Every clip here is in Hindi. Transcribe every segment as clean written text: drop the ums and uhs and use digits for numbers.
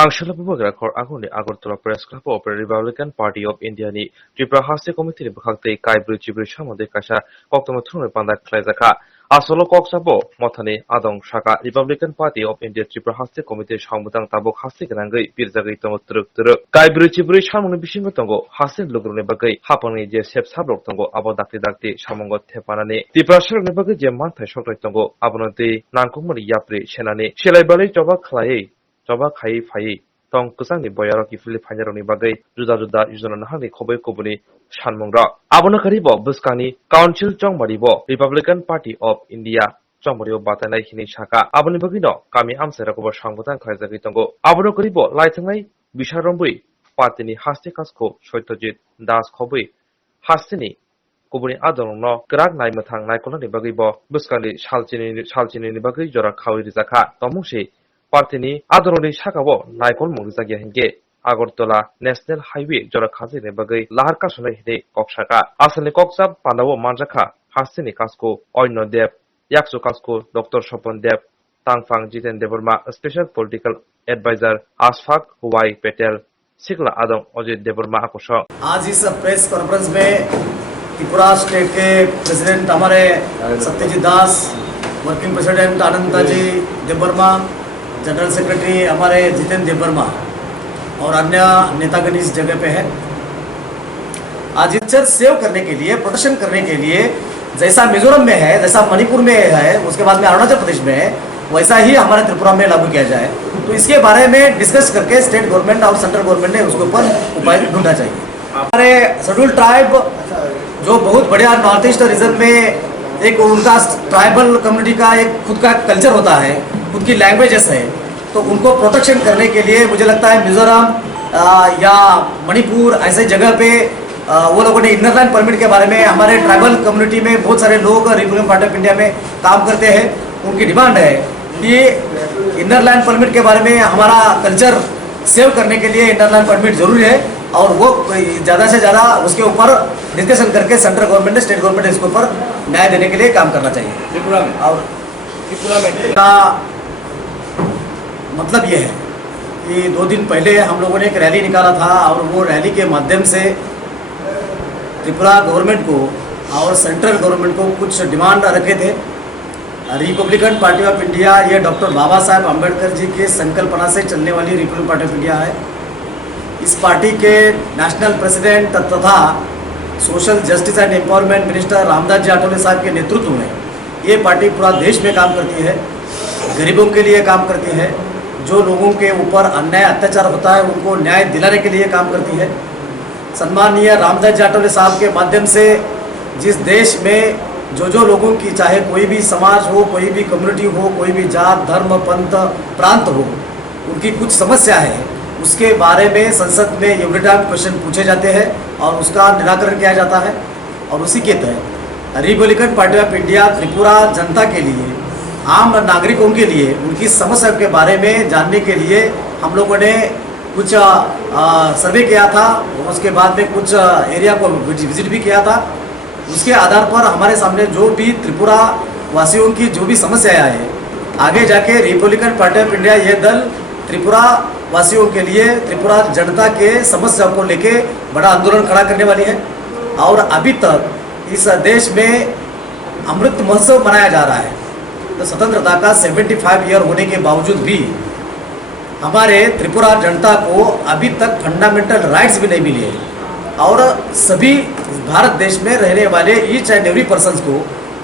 Tangshila Bubagrakor Aguni Agartala Press Club of the Republican Party of India ni Tripura Hasti Committee Bhakti Kaibri Chibrisha de Kasha Koktomatun Panda Klezaka Asolo Koksabo Motani Adong Shaka Republican Party of India Tripura Hasti Committee Shamutang Tabok Hasti Rangai Pirzagi Tomotruk Kaibri Chibrish Hamun Bishimatongo Hasin Lugune Bagai Hapani Je Sep Sabrok Tongo Abodakti Dakti Shamongo Tepanani Tripura Nebagi Jemanta Shotongo Abonati Nankumuri Yapri Shenani Shilai Bali Joba Clay Joba Kai Fai Tong Kusang Boyaro Philip Hanjaroni Bagai Juda Yuzana Hani Kobe Kobuni Shanmongra Abona Karibo Buskani Council Chong Maribo Republican Party of India Chongmario Batanai Hini Shaka Aboni Bagino Kami Amserakobo Shangutan Kaizakitongo Abono Karibo Lightangai Bisharombui Patini Hasti Kasko Shoitojit Das Kobui Hastini Kubuni Adono Grag Naimatang Naikona Bagibo Buskani Shalchini Bagi Jora Kawi Rizaka Tomushi Partini Adoroni Shakabo Naikon Mugizagi Henge Agartala National Highway Jora Kazi Bagai Lahar Kasuna Hide Kokshaka Asani Koksab Pandawo Manjaka Hastini Kasko Oino Deb Yaksu Kasko Dr. Shopon Deb Tangfang Jiten Deborma Special Political Advisor Asfaq Huwai Patel Sikla Adong Ojit Deborma Akosha आज इस प्रेस कॉन्फ्रेंस में त्रिपुरा स्टेट के प्रेसिडेंट हमारे सत्यजीत दास, वर्किंग प्रेसिडेंट आनंदा जी देवर्मा, जनरल सेक्रेटरी हमारे जितेंद्र देवर्मा और अन्य नेतागण इस जगह पे है। आज कल्चर सेव करने के लिए, प्रोटेक्शन करने के लिए जैसा मिजोरम में है, जैसा मणिपुर में है, उसके बाद में अरुणाचल प्रदेश में है, वैसा ही हमारे त्रिपुरा में लागू किया जाए। तो इसके बारे में डिस्कस करके स्टेट गवर्नमेंट और सेंट्रल गवर्नमेंट ने उसके ऊपर उपाय ढूंढना चाहिए। हमारे शेड्यूल ट्राइब जो बहुत बढ़िया नॉर्थ ईस्ट रीजन में एक उनका ट्राइबल कम्युनिटी का एक खुद का कल्चर होता है, खुद की लैंग्वेजेस है, तो उनको प्रोटेक्शन करने के लिए मुझे लगता है मिजोरम या मणिपुर ऐसे जगह पे वो लोगों ने इनर लाइन परमिट के बारे में हमारे ट्राइबल कम्युनिटी में बहुत सारे लोग रिपब्लिकन पार्टी ऑफ इंडिया में काम करते हैं। उनकी डिमांड है कि इनर लाइन परमिट के बारे में हमारा कल्चर सेव करने के लिए इनर लाइन परमिट जरूरी है और वो ज़्यादा से ज़्यादा उसके ऊपर डिस्कशन करके सेंट्रल गवर्नमेंट ने, स्टेट गवर्नमेंट ने इसके ऊपर न्याय देने के लिए काम करना चाहिए त्रिपुरा में। और त्रिपुरा में का मतलब ये है कि 2 दिन पहले हम लोगों ने एक रैली निकाला था और वो रैली के माध्यम से त्रिपुरा गवर्नमेंट को और सेंट्रल गवर्नमेंट को कुछ डिमांड रखे थे। रिपब्लिकन पार्टी ऑफ इंडिया ये डॉक्टर बाबा साहेब अम्बेडकर जी के संकल्पना से चलने वाली रिपब्लिकन पार्टी ऑफ इंडिया है। इस पार्टी के नेशनल प्रेसिडेंट तथा social justice and empowerment minister Ramdas ji Athawale साहब के नेतृत्व में ये पार्टी पूरा देश में काम करती है, गरीबों के लिए काम करती है, जो लोगों के ऊपर अन्याय अत्याचार होता है उनको न्याय दिलाने के लिए काम करती है। सम्माननीय रामदास जी आठवले साहब के माध्यम से जिस देश में जो लोगों की, चाहे कोई भी समाज हो, कोई भी कम्युनिटी हो, कोई भी जात धर्म पंथ प्रांत हो, उनकी कुछ समस्या है उसके बारे में संसद में एवरी टाइम क्वेश्चन पूछे जाते हैं और उसका निराकरण किया जाता है। और उसी के तहत Republican party of India Tripura जनता के लिए, आम नागरिकों के लिए उनकी समस्या के बारे में जानने के लिए हम लोगों ने कुछ सर्वे किया था। उसके बाद में कुछ एरिया को विजिट भी किया था। उसके आधार पर हमारे सामने जो भी त्रिपुरा वासियों की जो भी समस्याएं हैं, आगे जाके रिपब्लिकन पार्टी ऑफ इंडिया ये दल त्रिपुरा वासियों के लिए, त्रिपुरा जनता के समस्या को लेके बड़ा आंदोलन खड़ा करने वाली है। और अभी तक इस देश में अमृत महोत्सव मनाया जा रहा है, तो स्वतंत्रता का 75 ईयर होने के बावजूद भी हमारे त्रिपुरा जनता को अभी तक फंडामेंटल राइट्स भी नहीं मिले हैं। और सभी भारत देश में रहने वाले ईच एंड एवरी पर्सन को,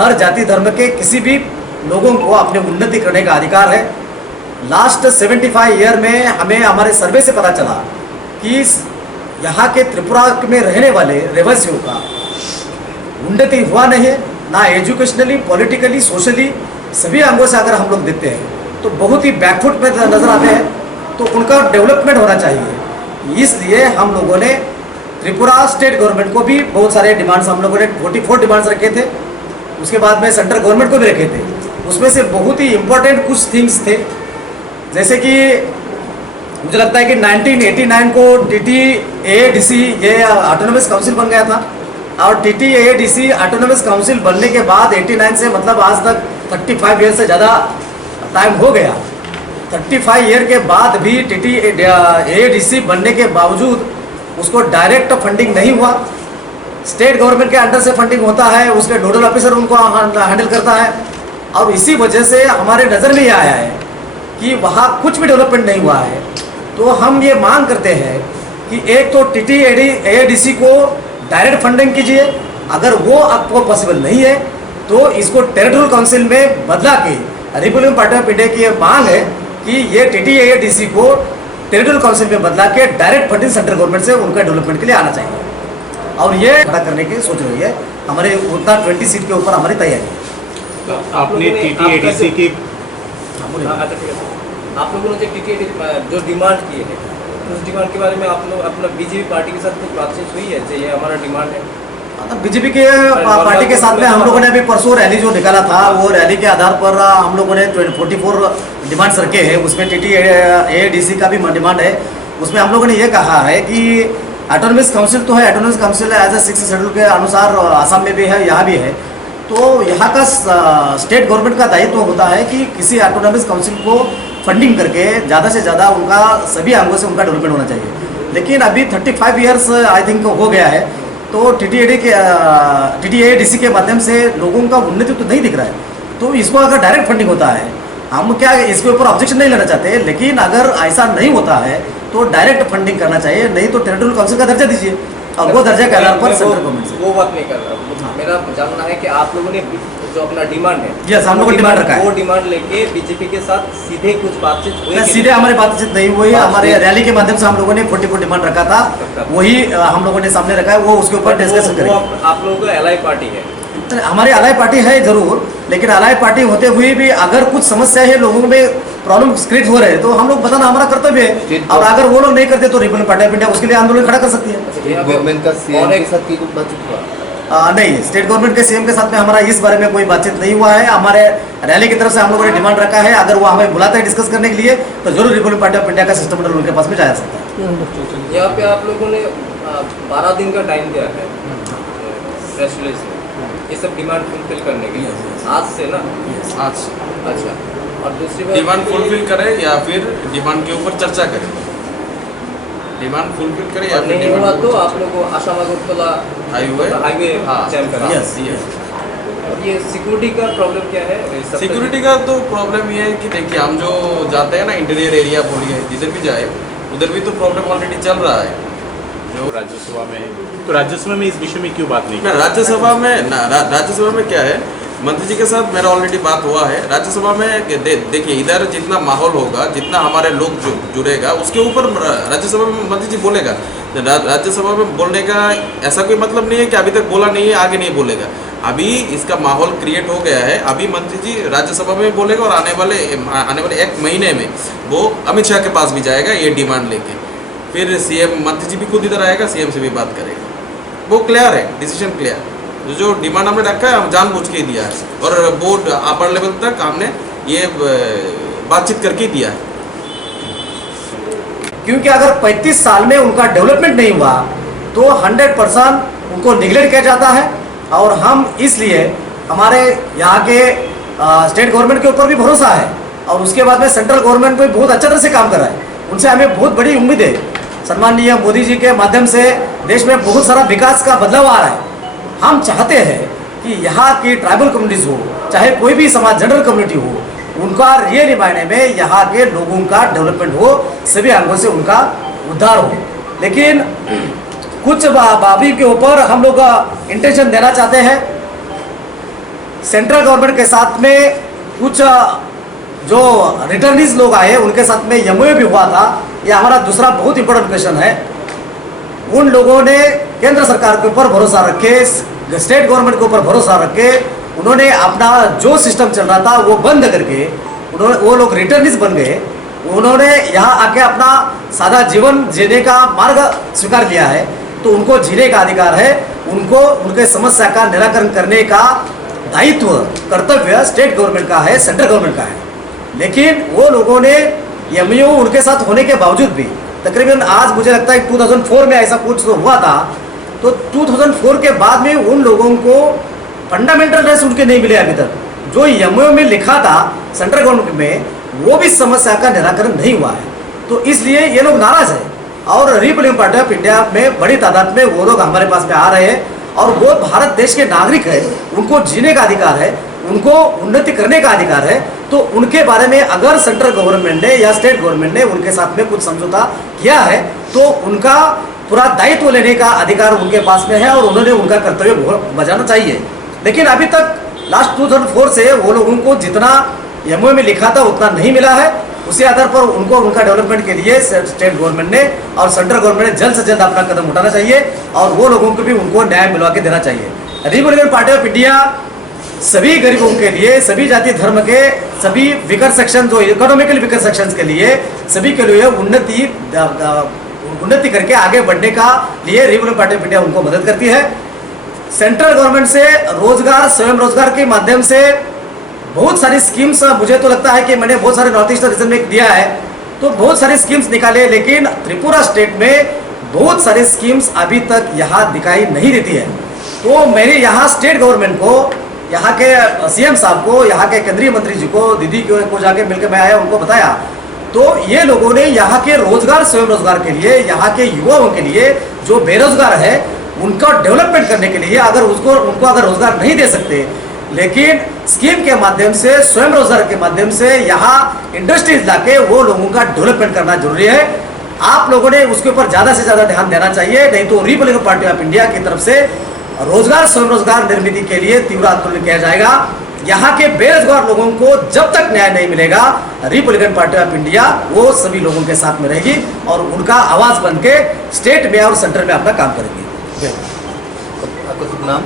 हर जाति धर्म के किसी भी लोगों को अपने उन्नति करने का अधिकार है। लास्ट 75 ईयर में हमें हमारे सर्वे से पता चला कि यहाँ के त्रिपुरा में रहने वाले रहवासियों का उन्नति हुआ नहीं है, ना एजुकेशनली, पॉलिटिकली, सोशली, सभी अंगों से अगर हम लोग देखते हैं तो बहुत ही बैकफुट में नजर आते हैं। तो उनका डेवलपमेंट होना चाहिए। इसलिए हम लोगों ने त्रिपुरा स्टेट गवर्नमेंट को भी बहुत सारे डिमांड्स, हम लोगों ने 44 डिमांड्स रखे थे। उसके बाद में सेंट्रल गवर्नमेंट को भी रखे थे। उसमें से बहुत ही इम्पोर्टेंट कुछ थिंग्स थे, जैसे कि मुझे लगता है कि 1989 को TTAADC ये ऑटोनोमस काउंसिल बन गया था और TTAADC ऑटोनोमस काउंसिल बनने के बाद 89 से मतलब आज तक 35 ईयर से ज़्यादा टाइम हो गया। 35 ईयर के बाद भी AADC बनने के बावजूद उसको डायरेक्ट फंडिंग नहीं हुआ। स्टेट गवर्नमेंट के अंडर से फंडिंग होता है, उसके नोडल ऑफिसर उनको हैंडल करता है, और इसी वजह से हमारे नज़र में ये आया है कि वहाँ कुछ भी डेवलपमेंट नहीं हुआ है। तो हम ये मांग करते हैं कि एक तो AADC को डायरेक्ट फंडिंग कीजिए, अगर वो आपको पॉसिबल नहीं है तो इसको टेरिटोरियल काउंसिल में बदला के, रिपब्लिकन पार्टी ऑफ इंडिया की ये मांग है कि ये AADC को टेरिटोरियल काउंसिल में बदला के डायरेक्ट फंडिंग सेंट्रल गवर्नमेंट से उनका डेवलपमेंट के लिए आना चाहिए, और ये खड़ा करने की सोच रही है। हमारे उतना 20 सीट के ऊपर हमारी तैयारी है। तो आपने TTADC की आप लोगों ने जो TTADC जो डिमांड किए हैं, उस डिमांड के बारे में आप लोग अपना बीजेपी पार्टी के साथ कुछ बातचीत हुई है? ये हमारा डिमांड है। बीजेपी के पार्टी के साथ में हम लोगों ने अभी परसों रैली जो निकाला था, वो रैली के आधार पर हम लोगों ने 44 डिमांड्स रखे हैं। उसमें AADC का भी डिमांड है। उसमें हम लोगों ने ये कहा है कि ऑटोनॉमस काउंसिल तो है, autonomous council as a 6th schedule के अनुसार आसाम में भी है, यहाँ भी है। तो यहाँ का स्टेट गवर्नमेंट का दायित्व होता है कि किसी ऑटोनॉमस काउंसिल को फंडिंग करके ज़्यादा से ज़्यादा उनका सभी अंगों से उनका डेवलपमेंट होना चाहिए। लेकिन अभी 35 ईयर्स आई थिंक हो गया है, तो TTADC के माध्यम से लोगों का उन्नति तो नहीं दिख रहा है। तो इसको अगर डायरेक्ट फंडिंग होता है, हम क्या इसके ऊपर ऑब्जेक्शन नहीं लेना चाहते, लेकिन अगर ऐसा नहीं होता है तो डायरेक्ट फंडिंग करना चाहिए, नहीं तो टेरिटोरियल काउंसिल का दर्जा दीजिए, और वो दर्जा के आधार पर सेंट्रल गवर्नमेंट से। वो बात नहीं कर रहा, मेरा जानना है कि आप लोगों ने जो अपना डिमांड है, यस, हम लोगों ने डिमांड रखा है, वो डिमांड लेके बीजेपी के साथ सीधे कुछ बातचीत हुई? सीधे हमारी बातचीत नहीं हुई। हमारे रैली के माध्यम से हम लोगों ने 44 डिमांड रखा था, वही हम लोगों ने सामने रखा है, वो उसके ऊपर डिस्कशन करेंगे। आप लोगों का एलआई पार्टी है? हमारी अलाई पार्टी है जरूर, लेकिन अलाई पार्टी होते हुए भी अगर कुछ समस्या है, लोगों में प्रॉब्लम क्रिएट हो रहे हैं, तो हम लोग बताना हमारा कर्तव्य है। और अगर वो लोग नहीं करते तो रिपब्लिकन पार्टी ऑफ इंडिया उसके लिए आंदोलन खड़ा कर सकती है। गवर्नमेंट का सीएम के साथ की कुछ बातचीत हुआ? नहीं, स्टेट गवर्नमेंट के CM के साथ में हमारा इस बारे में कोई बातचीत नहीं हुआ है। हमारे रैली की तरफ से हम लोगों ने डिमांड रखा है, अगर वो हमें बुलाते हैं डिस्कस करने के लिए तो जरूर रिपब्लिकन पार्टी ऑफ इंडिया का सिस्टम उनके पास में जाया सकता है। यहाँ पे आप लोगों ने 12 दिन का टाइम दिया है प्रेस रिलीज में, ये सब डिमांड फुलफिल करने के लिए, आज से ना? आज से। अच्छा, और दूसरी बात, डिमांड फुलफिल करें या फिर डिमांड के ऊपर चर्चा करें? डिमांड फुलफिल करें या फिर नहीं हुआ तो आप लोगों को आसाम अगरतला हाईवे जैम करा? यस। और ये सिक्योरिटी का प्रॉब्लम क्या है? सिक्योरिटी का तो प्रॉब्लम ये है कि देखिए, हम जो जाते हैं ना इंटीरियर एरिया बोलिए, जिधर भी जाए उधर भी तो प्रॉब्लम ऑलरेडी चल रहा है। जो राज्यसभा में, तो राज्यसभा में इस विषय में क्यों बात नहीं? राज्यसभा में क्या है, मंत्री जी के साथ मेरा ऑलरेडी बात हुआ है। राज्यसभा में देखिए, इधर जितना माहौल होगा, जितना हमारे लोग जुड़ेगा, उसके ऊपर राज्यसभा में मंत्री जी बोलेगा। राज्यसभा में बोलने का ऐसा कोई मतलब नहीं है कि अभी तक बोला नहीं है, आगे नहीं बोलेगा। अभी इसका माहौल क्रिएट हो गया है, अभी मंत्री जी राज्यसभा में बोलेगा और आने वाले 1 महीने में वो अमित शाह के पास भी जाएगा ये डिमांड लेके। फिर CM मंत्री जी भी खुद इधर आएगा, CM से भी बात करेगा। वो क्लियर है, डिसीजन क्लियर। जो डिमांड हमने रखा है, हम जानबूझ के ही दिया है, और बोर्ड अपर लेवल तक हमने ये बातचीत करके दिया है। क्योंकि अगर 35 साल में उनका डेवलपमेंट नहीं हुआ तो 100% उनको निगलेक्ट किया जाता है। और हम इसलिए हमारे यहाँ के स्टेट गवर्नमेंट के ऊपर भी भरोसा है, और उसके बाद में सेंट्रल गवर्नमेंट भी बहुत अच्छा तरह से काम कर रहा है। उनसे हमें बहुत बड़ी उम्मीद है। सम्माननीय मोदी जी के माध्यम से देश में बहुत सारा विकास का बदलाव आ रहा है। हम चाहते हैं कि यहाँ की ट्राइबल कम्युनिटीज़ हो, चाहे कोई भी समाज जनरल कम्युनिटी हो, उनका रियल मायने में यहाँ के लोगों का डेवलपमेंट हो, सभी अंगों से उनका उद्धार हो। लेकिन कुछ बाबी के ऊपर हम लोग इंटेंशन देना चाहते हैं। सेंट्रल गवर्नमेंट के साथ में कुछ जो रिटर्नीज लोग आए, उनके साथ में MOU भी हुआ था। यह हमारा दूसरा बहुत इंपॉर्टेंट क्वेश्चन है। उन लोगों ने केंद्र सरकार के ऊपर भरोसा रखे, स्टेट गवर्नमेंट के ऊपर भरोसा रखे, उन्होंने अपना जो सिस्टम चल रहा था वो बंद करके वो लोग रिटर्नीज बन गए। उन्होंने यहाँ आके अपना सादा जीवन जीने का मार्ग स्वीकार किया है, तो उनको जीने का अधिकार है। उनको उनके समस्या का निराकरण करने का दायित्व, कर्तव्य स्टेट गवर्नमेंट का है, सेंट्रल गवर्नमेंट का है। लेकिन वो लोगों ने MOU उनके साथ होने के बावजूद भी, तकरीबन आज मुझे लगता है 2004 में ऐसा कुछ हुआ था, तो 2004 के बाद में उन लोगों को फंडामेंटल राइट्स उनके नहीं मिले अभी तक। जो MOU में लिखा था सेंट्रल गवर्नमेंट में, वो भी समस्या का निराकरण नहीं हुआ है। तो इसलिए ये लोग नाराज है और रिपब्लिकन पार्टी ऑफ इंडिया में बड़ी तादाद में वो लोग हमारे पास में आ रहे हैं और वो भारत देश के नागरिक है, उनको जीने का अधिकार है, उनको उन्नति करने का अधिकार है। तो उनके बारे में अगर सेंट्रल गवर्नमेंट ने या स्टेट गवर्नमेंट ने उनके साथ में कुछ समझौता किया है तो उनका पूरा दायित्व लेने का अधिकार उनके पास में है और उन्होंने उनका कर्तव्य बजाना चाहिए। लेकिन अभी तक लास्ट 2004 से वो लोगों को जितना एमओयू में लिखा था उतना नहीं मिला है। उसी आधार पर उनको उनका डेवलपमेंट के लिए स्टेट गवर्नमेंट ने और सेंट्रल गवर्नमेंट ने जल्द से जल्द अपना कदम उठाना चाहिए और वो लोगों को भी उनको न्याय मिलवा के देना चाहिए। रिपब्लिकन पार्टी ऑफ इंडिया सभी गरीबों के लिए, सभी जाति धर्म के, सभी विकर सेक्शन जो इकोनॉमिकल विकर सेक्शन के लिए, सभी के लिए उन्नति करके आगे बढ़ने का लिए रिपब्लिकन पार्टी ऑफ इंडिया उनको मदद करती है। सेंट्रल गवर्नमेंट से रोजगार, स्वयं रोजगार के माध्यम से बहुत सारी स्कीम्स, मुझे तो लगता है कि मैंने बहुत सारे नॉर्थ ईस्ट रीजन में दिया है तो बहुत सारी स्कीम्स निकाले, लेकिन त्रिपुरा स्टेट में बहुत सारी स्कीम्स अभी तक यहाँ दिखाई नहीं देती है। तो मैंने यहाँ स्टेट गवर्नमेंट को, यहाँ के सीएम साहब को, यहाँ के केंद्रीय मंत्री जी को, दीदी को जाके मिलकर मैं आया, उनको बताया तो ये लोगों ने यहाँ के रोजगार, स्वयं रोजगार के लिए, यहाँ के युवाओं के लिए जो बेरोजगार है उनका डेवलपमेंट करने के लिए उनको अगर रोजगार नहीं दे सकते, लेकिन स्कीम के माध्यम से, स्वयं रोजगार के माध्यम से यहाँ इंडस्ट्रीज लाके वो लोगों का डेवलपमेंट करना जरूरी है। आप लोगों ने उसके ऊपर ज़्यादा से ज़्यादा ध्यान देना चाहिए, नहीं तो रिपब्लिकन पार्टी ऑफ इंडिया की तरफ से रोजगार, स्वयं रोजगार निर्मित के लिए तीव्र आंदोलन किया जाएगा। यहाँ के बेरोजगार लोगों को जब तक न्याय नहीं मिलेगा, रिपब्लिकन पार्टी ऑफ इंडिया वो सभी लोगों के साथ में रहेगी और उनका आवाज़ बन के स्टेट में और सेंटर में अपना काम करेगी। आपका शुभ नाम?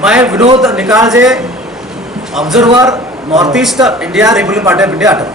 मैं Vinod Nikalje, observer, north east India, Republican party of India, अटक।